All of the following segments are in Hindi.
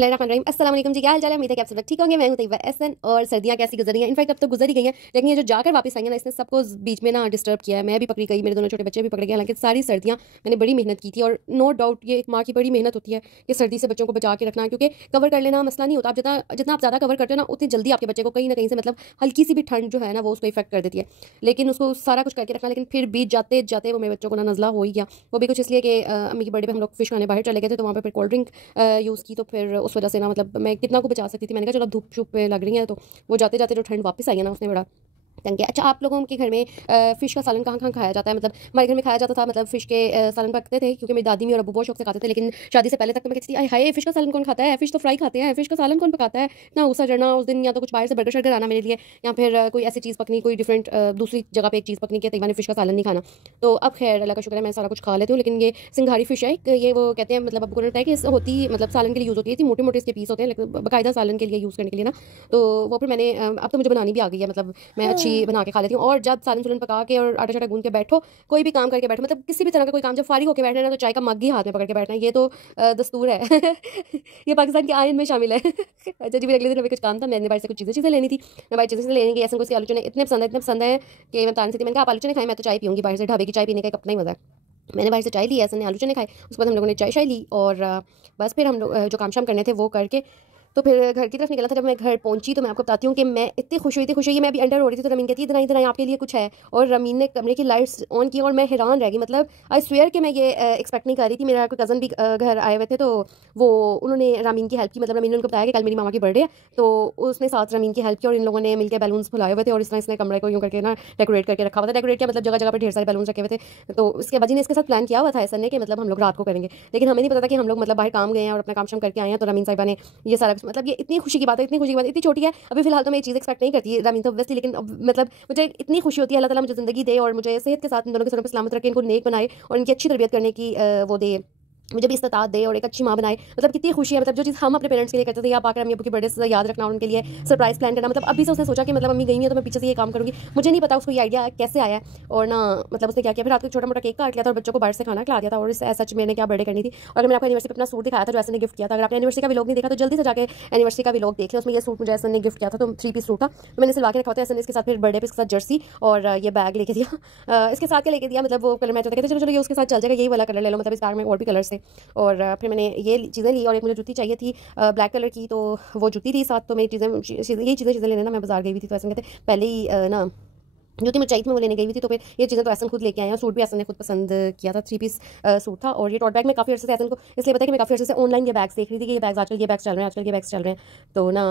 बिस्मिल्लाहिर्रहमानिर्रहीम। अस्सलाम वालेकुम जी, क्या हाल चाल है? उम्मीद है कि आप सब लोग ठीक होंगे। मैं हूं तैयबा एहसन। और सर्दियां कैसी गुजर रही हैं? इनफैक्ट अब तो गुजर ही गई हैं, लेकिन ये जो जाकर वापस आई हैं ना, इसने सबको बीच में ना डिस्टर्ब किया है। मैं भी पकड़ी गई, मेरे दोनों छोटे बच्चे भी पकड़े गए। हालांकि सारी सर्दियां मैंने बड़ी मेहनत की थी, और नो डाउट ये एक माँ की बड़ी मेहनत होती है कि सर्दी से बच्चों को बचा के रखना, क्योंकि कवर कर लेना मसला नहीं होता। आप जितना जितना आप ज़्यादा कवर करते हो ना, उतनी जल्दी आपके बच्चे को कहीं ना कहीं से मतलब हल्की सी भी ठंड जो है ना, वो उसको इफेक्ट कर देती है। लेकिन उसको सारा कुछ करके रखना, लेकिन फिर भी जाते जाते वो मेरे बच्चों को ना नज़ला हो ही गया। वो भी कुछ इसलिए कि अम्मी की बर्थडे पे हम लोग फिश खाने बाहर चले गए थे, तो वहाँ पे फिर कोल्ड ड्रिंक यूज़ की, तो फिर उस वजह से ना मतलब मैं कितना को बचा सकती थी। मैंने कहा चलो अब धूप छुप लग रही है, तो वो जाते जाते जो ठंड वापस आई है ना, उसने बड़ा तंग किया। अच्छा, आप लोगों के घर में फ़िश का सालन कहाँ कहाँ खाया जाता है? मतलब हमारे घर में खाया जाता था, मतलब फ़िश के सालन पकते थे, क्योंकि मेरी दादी में और अब्बू बहुत शौक से खाते थे। लेकिन शादी से पहले तक तो मैं कहती थी, हाय फ़िश का सालन कौन खाता है? फ़िश तो फ्राई खाते हैं, फ़िश का सालन कौन पकाता है? इतना गुस्सा चढ़ना उस दिन, या तो कुछ बाहर से बर्गर शर्गर आना मेरे लिए, या फिर कोई ऐसी चीज़ पकनी, कोई डिफरेंट दूसरी जगह पे एक चीज़ पकनी कि तैयबा ने फ़िश का सालन नहीं खाना। तो अब खैर अल्लाह का शुक्र है, मैं सारा कुछ खा लेती हूँ। लेकिन ये सिंघाड़ी फ़िश है, ये वो कहते हैं, मतलब अब्बू को लगता है कि होती मतलब सालन के लिए यूज़ होती है, इतनी मोटे मोटे इसके पीस होते हैं, लेकिन बाकायदा सालन के लिए यूज़ करने के लिए ना। तो वो फिर मैंने अब तो मुझे बनानी भी आ गई है, मतलब मैं अच्छी बना के खा लेती हूँ। और जब सालन सुलन पका के और आटा शाटा गूंद के बैठो, कोई भी काम करके बैठो, मतलब किसी भी तरह का कोई काम जब फारिग होकर बैठना है ना, तो चाय का मग ही हाथ में पकड़ के बैठना है। ये तो दस्तूर है। ये पाकिस्तान के आयन में शामिल है। अच्छा जी, फिर अगले दिन अभी कुछ काम था, मैंने बाहर से कुछ चीज़ें चीज़ें लेनी थी। मैं बाहर चीज़ें लेने गई, ऐसे कुछ आलू चने इतने पसंद है कि मैं बता नहीं सकती। मैंने कहा आप आलू चने खाएं, मैं तो चाय पीऊंगी। बाहर से ढाबे की चाय पीने का एक अपना ही मजा है। मैंने बाहर से चाय ली, ऐसे ने आलू चने खाए, उसके बाद हम लोगों ने चाय शाय ली, और बस फिर हम लोग जो काम शाम करने थे वो करके तो फिर घर की तरफ निकला था। जब मैं घर पहुंची तो मैं आपको बताती हूँ कि मैं इतनी खुश हुई थी, खुश हुई। मैं अभी अंडर हो रही थी, तो रमीन कहती है इधर इधर आपके लिए कुछ है, और रमीन ने कमरे की लाइट्स ऑन की, और मैं हैरान रह गई। मतलब आई स्वेयर कि मैं ये एक्सपेक्ट नहीं कर रही थी। मेरा कोई कज़न भी घर आए हुए थे, तो वो उन्होंने रमीन की हेल्प की। मतलब रमीन ने उनको बताया कि कल मेरी मामा की बर्थडे है, तो उसने साथ रमीन की हेल्प की, और इन लोगों ने मिलकर बैलून्स फुलाए हुए थे, और इस तरह इसने कमरे को यूँ करके ना डेकोरेट करके रखा हुआ था। डेकोरेट किया मतलब जगह जगह पर ढेर सारे बैलून्स रखे हुए थे। तो उसके वजह ने इसके साथ प्लान किया हुआ था ऐसा ने कि मतलब हम लोग रात को करेंगे, लेकिन हमें नहीं पता था कि हम लोग मतलब बाहर काम गए हैं और अपना काम शाम करके आए हैं। तो रमीन साहिबा ने ये सारा कुछ, मतलब ये इतनी खुशी की बात है, इतनी खुशी की बात है। इतनी छोटी है अभी फिलहाल, तो मैं ये चीज़ एक्सपेक्ट नहीं करती रमीन तो ऑब्वियसली, लेकिन मतलब मुझे इतनी खुशी होती है, अल्लाह ताला मुझे ज़िंदगी दे और मुझे सेहत के साथ इन दोनों के सरों पर सलामत रखे, इनको नेक बनाए और इनकी अच्छी तरबियत करने की वो दे, मुझे भी इस्तात दे और एक अच्छी माँ बनाए। मतलब कितनी खुशी है, मतलब जो चीज़ हम अपने पेरेंट्स के लिए करते थे, या आकर अम्मी अब्बू की बर्थडे से याद रखना और उनके लिए सरप्राइज प्लान करना, मतलब अभी से उसने सोचा कि मतलब अम्मी गई है तो मैं पीछे से ये काम करूँगी। मुझे नहीं पता उसको ये आइडिया कैसे आया है, और ना मतलब उसने क्या किया, फिर रात को छोटा मोटा केक काट लिया था और बच्चों को बाहर से खाना खिला दिया था। और इस सच मैंने क्या बर्थडे करनी थी। और मैंने आपको एनिवर्सरी अपना सूट दिखाया था जो ऐसे ने गिफ्ट किया था। अगर आपने एनिवर्सरी का व्लॉग नहीं देखा तो जल्दी से जाकर एनिवर्सरी का व्लॉग देख लो, उसमें ये सूट मुझे ऐसे ने गिफ्ट किया था, तो 3 पीस सूट था, तो मैंने सिलवा के रखा था ऐसे। इसके साथ फिर बर्थडे पे इसके साथ जर्सी और ये बैग लेके दिया। इसके साथ क्या लेके दिया, मतलब वो कलर मैच होता है, चलो चलो ये उसके साथ चल जाएगा, यही वाला कलर ले लो, मतलब इस बैग में और भी कलर से। और फिर मैंने ये चीज़ें ली, और एक मुझे जूती चाहिए थी ब्लैक कलर की, तो वो जूती थी साथ। तो मेरी चीज़ें लेने ना मैं बाजार गई हुई थी, तो ऐसे कहते पहले ही ना जो थी मैं चाहिए थी मैं वो लेने गई हुई थी। तो फिर ये चीज़ें तो ऐसा खुद लेके आए हैं। सूट भी ऐसा ने खुद पसंद किया था, 3 पीस सूट था। और ये टॉट बैग में काफ़ी अर्से से ऐसा को इसलिए पता है कि मैं काफ़ी अर्से से ऑनलाइन ये बैग्स देख रही थी कि ये बैग्स आजकल ये बैग्स चल रहे हैं, आजकल ये बैग्स चल रहे हैं। तो ना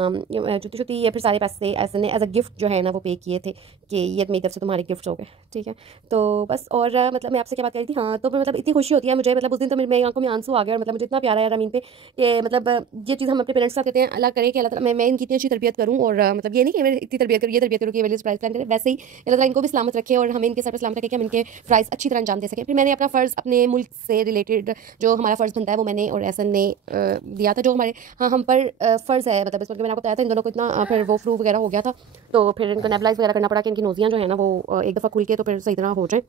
जूती छुती ये फिर सारे पैसे ऐसे ने एज अ गिफ्ट जो है ना वो पे किए थे कि ये मेरी तरफ से तुम्हारे गिफ्ट हो गए, ठीक है। तो बस, और मतलब मैं आपसे क्या बात करी थी, हाँ, तो मतलब इतनी खुशी होती है मुझे, मतलब उस दिन तो मेरी आंखों में आंसू आ गया, और मतलब मुझे इतना प्यारा है रमीन पे कि मतलब ये चीज़ हम अपने पेरेंट्स के साथ कहते हैं अल्लाह करे कि अल्लाह ताला मैं इनकी इतनी अच्छी तरबियत करूँ। और मतलब ये नहीं कि मैं इतनी तरबियत करूँ, ये तरबियत करूँ कि वाली सरप्राइज प्लान करें, वैसे ही अल्लाह ताला इनको भी सलामत रखे और हमें इनके सर पर सलामत रखे कि हम इनके फ़्राइज़ अच्छी तरह अंजाम दे सकें। फिर मैंने अपना फ़र्ज़ अपने मुल्क से रिलेटेड जो हमारा फ़र्ज़ बनता है वो मैंने और एहसन ने दिया था, जो हमारे हाँ हम पर फ़र्ज़ है। मतलब इसमें मैंने आपको बताया था इन दोनों को इतना फिर वो फ्लू वगैरह हो गया था, तो फिर इनको नेबुलाइज़ वगैरह करना पड़ा कि इनकी नोज़ियाँ जो है ना वो एक दफ़ा खुल के तो फिर सही तरह हो जाए।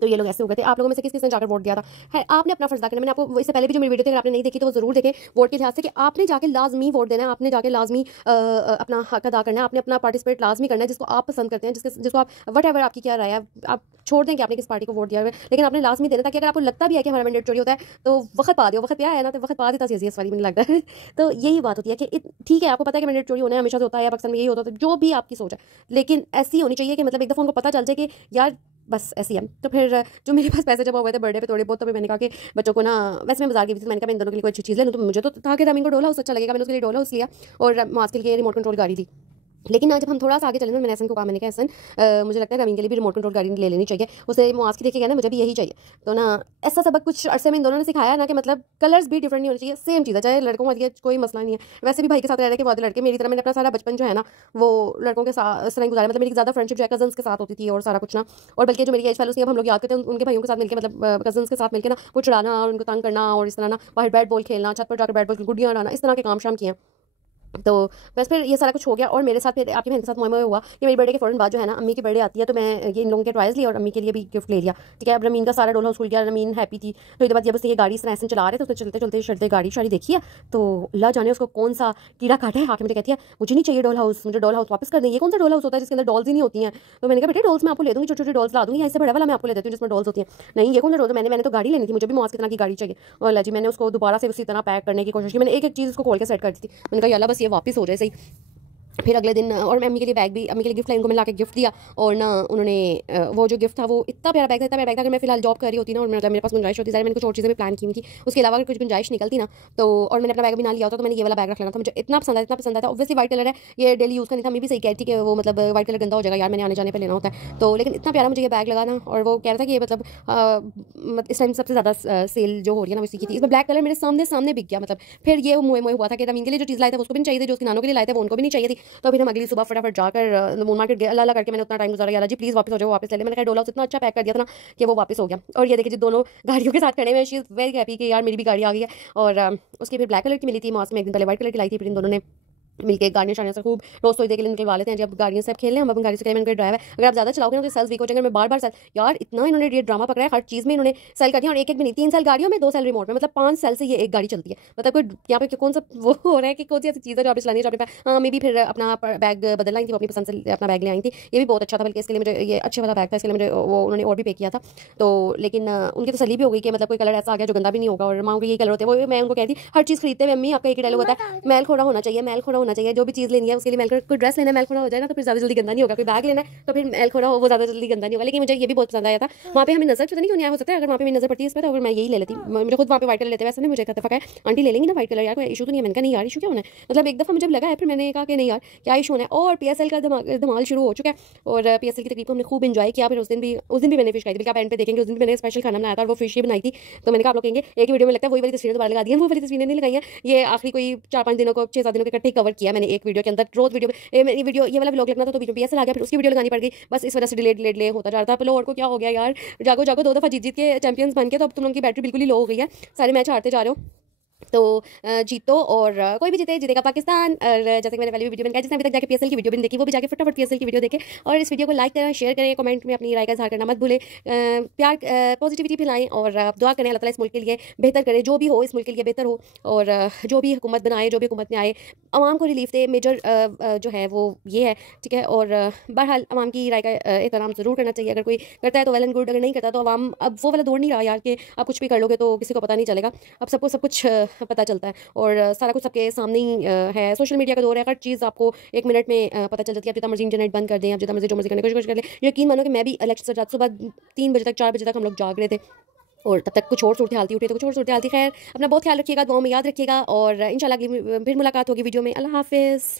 तो ये लोग ऐसे हो गए थे। आप लोगों में से किस किसने जाकर वोट दिया था? है आपने अपना फ़र्ज़ अदा करना। मैंने आपको इससे पहले भी जो मेरी वीडियो थी, अगर आपने नहीं देखी तो वो ज़रूर देखें। वोट के लिहाज से कि आपने जाके लाज़मी वोट देना है, आपने जाके लाज़मी अपना हक अदा करना है, आपने अपना पार्टिसिपेट लाज़मी करना है, जिसको आप पसंद करते हैं, जिसको आप वट आपकी क्या राय है, आप छोड़ दें कि आपने किस पार्टी को वोट दिया है, लेकिन आपने लाज़मी देना, ताकि अगर आपको लगता भी है कि हमारा मैंडेट चोरी होता है तो वक्त पा दियो, वक्त क्या है ना, तो वक्त पा देता सीएस वाली मुझे लगता है। तो यही बात होती है कि ठीक है, आपको पता है कि मैंडेट चोरी होना है, हमेशा से होता है, पाकिस्तान में यही होता है, जो भी आपकी सोच है, लेकिन ऐसी होनी चाहिए कि मतलब एक दफ़ा उनको पता चल जाए कि यार बस ऐसी है। तो फिर जो मेरे पास पैसे जमा हुए थे बर्थडे पे थोड़े बहुत, तो मैंने कहा कि बच्चों को ना, वैसे मैं बाजार गई थी, मैंने कहा मैं इन दोनों के लिए कोई अच्छी चीज़ ले लूँ। तो मुझे तो था कि रमीन को डोला हाउस अच्छा लगेगा, मैंने उसके लिए डोला हाउस लिया, और मास्क के लिए रिमोट कंट्रोल गाड़ी ली। लेकिन ना जब हम थोड़ा सा आगे चले ना, मैंने एहसन को कहा, मैंने कहा एहसन मुझे लगता है रमीन के लिए भी रिमोट कंट्रोल गाड़ी ले लेनी चाहिए, उसे मुआज़ की देखिएगा ना, मुझे भी यही चाहिए। तो ना ऐसा सबक कुछ अरसे में इन दोनों ने सिखाया ना कि मतलब कलर्स भी डिफरेंट नहीं होने चाहिए, सेम चीज़ है, चाहे लड़कों का कोई मसला नहीं है। वैसे भी भाई के साथ रह रहे के बहुत लड़के मेरी तरह, मैंने अपना सारा बचपन जो है ना वो लड़कों के साथ इस तरह गुजारा। मतलब मेरी ज़्यादा फ्रेंडशिप जो है कजन्स के साथ होती थी और सारा कुछ ना, और बल्कि जो मेरी एज फेलोज़ थी, अब हम लोग याद करते हैं उनके भाइयों के साथ मिलकर, मतलब कजन्स के साथ मिलकर ना वो चढ़ाना और उनको तंग करना, और इस तरह ना बाहर बैट बॉल खेलना, छत पर जाकर बैट बॉल गुड़ियाँ उड़ाना, इस तरह के काम शाम किए हैं। तो बस फिर ये सारा कुछ हो गया। और मेरे साथ फिर आपकी बहन के साथ मोए हुआ कि मेरी बर्थडे के फ़ौरन बाद जो है ना अम्मी की बर्थडे आती है, तो मैं ये इन लोगों के टॉयज़ लिया और अम्मी के लिए भी गिफ्ट ले लिया। ठीक है, अब रमीन का सारा डोल हाउस खुल गया, रमीन हैप्पी थी। तो इसके बाद जब उसने ये गाड़ी स्नैसन चला रहे थे, तो चलते चलते चलते गाड़ी शाड़ी देखी है, तो अल्लाह जाने उसको कौन सा कीड़ा काटा है। आके मुझे कहती है मुझे नहीं चाहिए डोल हाउस, मुझे डोल हाउस वापस कर दें। ये कौन सा डोल हाउस होता है जिसके अंदर डॉल्स ही नहीं होती हैं? तो मैंने कहा बेटे डॉल्स मैं आपको ले दूँगी, छोटी छोटी डॉल्स ला दूँगी, इससे बड़ा वाला मैं आपको ले देती हूँ जिसमें डॉल्स होती हैं। नहीं ये कौन सा डॉल, मैंने तो गाड़ी लेनी थी, मुझे भी मौज की तरह की गाड़ी चाहिए। और अल्लाह जी मैंने उसको दोबारा से उसी तरह पैक करने की कोशिश की, मैंने एक एक चीज़ उसको खोल के सेट कर दी थी। मैंने कहा अल्लाह बस ये वापस हो जाए सही। फिर अगले दिन और मैं अम्मी के लिए बैग भी, अम्मी के लिए गिफ्ट लाइन को मैं ला के गिफ्ट दिया। और ना उन्होंने वो जो गिफ्ट था वो इतना प्यारा बैग था, इतना प्यारा बैग था। अगर मैं फिलहाल जॉब कर रही होती ना और मेरे पास गुंजाइश होती, मैंने कुछ और चीज़ें भी प्लान की हुई थी, उसके अलावा अगर कुछ गुंजाइश निकलती ना तो, और मैंने अपना बैग भी ना लिया होता, तो मैंने ये वाला बैग रख लेना था। मुझे इतना पसंद आया, इतना पसंद आया था। ऑब्वियसली वाइट कलर है, ये डेली यूज़ का नहीं था। मैं भी सही कहती कि वो मतलब वाइट कलर गंदा हो जाएगा यार, मैंने आने जाने पर लेना होता है तो, लेकिन इतना प्यारा मुझे ये बैग लगा ना। और वो कह रहा था कि ये मतलब इस टाइम सबसे ज़्यादा सेल जो हो रही है ना वो इसी की थी। इसमें ब्लैक कलर मेरे सामने बिक गया। मतलब फिर ये मुँह हुआ था कि रमीन के लिए जो चीज़ लाए थे उसको भी नहीं चाहिए थी, जो उसकी नानों के लिए लाए थे वो उनको भी नहीं चाहिए थी। तो फिर हम अगली सुबह फटाफट जाकर मून मार्केट गए, अल्लाह करके मैंने उतना टाइम गुजारा, यार जी प्लीज़ वापस हो जाओ, वापस ले ले। मैंने कहा डोल हाउस इतना अच्छा पैक कर दिया था ना कि वो वापस हो गया। और ये देखिए जी दोनों गाड़ियों के साथ खड़े हुए, शी इज़ वेरी हैप्पी कि यार मेरी भी गाड़ी आ गई है। और उसकी फिर ब्लैक कलर की मिली थी, मौसम एक दिन पहले वाइट कलर की लाई थी, फिर इन दोनों ने मिलके गाड़ियों शाड़ियों से खूब रोज थोड़ी देर के लिए निकलवा लेते हैं। जब गाड़ियों से अब खेलने हम अपन गाड़ी से कहें मैंने ड्राइव है, अगर आप ज़्यादा चलाओगे ना तो सेल्स वीक हो जाएंगे। मैं बार सेल, यार इतना इन्होंने ये ड्रामा पकड़ा है, हर चीज़ में इन्होंने सेल कर दिया। और एक भी नहीं, 3 सेल गाड़ियों में, 2 सेल रिमोट में, मतलब 5 सेल से ये एक गाड़ी चलती है। मतलब कोई यहाँ पे कौन सा वो हो रहा है कि कौन सी ऐसी चीज़ है जो आप चलानी है, जो अपने हाँ मे भी फिर अपना बैग बदल लाई थी, वो अपनी पसंद से अपना बैग ले आई थी। ये भी बहुत अच्छा था, बल्कि इसके लिए मुझे ये अच्छे वाला बैग था, इसके लिए मुझे वो उन्होंने और भी पे किया था। तो लेकिन उनकी तसल्ली भी हो गई कि मतलब कोई कलर ऐसा आ गया जो गंदा भी नहीं होगा। और माँ के ये कलर होते हैं, वो मैं उनको कहती हर चीज़ खरीदते हुए अम्मी आपका एक डायलॉग होता है मैल खोड़ा होना चाहिए, मैल खोड़ा होना चाहिए। जो भी चीज़ लेनी है उसके लिए मैल, कोई ड्रेस लेना मैल खोड़ा हो जाए ना तो फिर ज़्यादा जल्दी गंदा नहीं होगा, कोई बैग लेना है तो फिर मैल खोड़ा हो वो ज़्यादा जल्दी गंदा नहीं होगा। लेकिन मुझे ये भी बहुत पसंद आया था। वहाँ पे हमें नजर पता नहीं क्यों नहीं आया, हो सकता है अगर वहाँ पे मेरी नजर पड़ती है इस पर तो अगर मैं यही ले लेती। मुझे खुद वहाँ पे वाइट कलर लेते वैसे नहीं, मुझे कहता है आंटी ले लेंगी ना वाइट कलर, यार कोई इशू तो नहीं है। मैंने कहा नहीं यार इशू क्या होना है, मतलब एक दफ़ा मुझे लगा है, फिर मैंने कहा कि नहीं यार क्या इशू होना है। और PSL का धमाल शुरू हो चुका है और PSL की तकरीब को हमने खूब इंजॉय किया। फिर उस दिन भी मैंने फिश खाई थी, आप एंड पे देखेंगे। उस दिन मैंने स्पेशल खाना बनाया था और वो फिश ही बनाई थी। तो मैंने कहा आप लोग कहेंगे एक वीडियो में लगता है वही वाली तस्वीरें दोबारा लगा दी हैं, वो वाली तस्वीरें नहीं लगाई हैं। ये आखिरी कोई 4-5 दिनों को 6-7 दिनों के इकट्ठे कवर किया मैंने एक वीडियो के अंदर। रोज वीडियो ये वाला व्लॉग लगना था तो PSL आ गया, फिर उसकी वीडियो लगानी पड़ गई। बस इस वजह से डिले होता जा रहा था। पहले और को क्या हो गया यार, जागो 2 दफ़ा जीत के चैंपियंस बन के, तो अब तुम लोगों की बैटरी बिल्कुल ही लो हो गई है, सारे मैच हारते जा रहे हो। तो जीतो और कोई भी जीतेगा पाकिस्तान। और जैसे कि मैंने पहले भी वीडियो में कहा, जिसने अभी तक जाके PSL की वीडियो भी नहीं देखी वो भी जाके फटाफट PSL की वीडियो देखे और इस वीडियो को लाइक करें, शेयर करें, कमेंट में अपनी राय का इज़हार करना मत भूलें। प्यार पॉजिटिविटी फैलाएं और दुआ करें अल्लाह ताला इस मुल्क के लिए बेहतर करे, जो भी हो इस मुल्क के लिए बेहतर हो। और जो भी हुकूमत बनाए, जो भी हुकूमत में आए, आवाम को रिलीफ दे। मेजर जो है वो ये है, ठीक है। और बहरहाल आवाम की राय का एहतराम ज़रूर करना चाहिए। अगर कोई करता है तो वेल एंड गुड, अगर नहीं करता तो आवाम अब वो वाला दौड़ नहीं रहा यार कि आप कुछ भी कर लोगे तो किसी को पता नहीं चलेगा। अब सबको सब कुछ पता चलता है और सारा कुछ सबके सामने ही है। सोशल मीडिया का दौर है, हर चीज़ आपको 1 मिनट में पता चल जाती है। आप जितना मर्जी इंटरनेट बंद कर दें, आप जितना मर्जी जो मर्जी करने की कोशिश कर लें। यकीन मानो कि मैं भी इलेक्शन से रात सुबह 3 बजे तक 4 बजे तक हम लोग जाग रहे थे और तब तक कुछ और सूरत हाल थी, उठी तो कुछ और सूरत हाल थी। खैर अपना बहुत ख्याल रखिएगा, दुआओं में याद रखिएगा और इंशाल्लाह अगली फिर मुलाकात होगी वीडियो में। अल्लाह हाफिज़।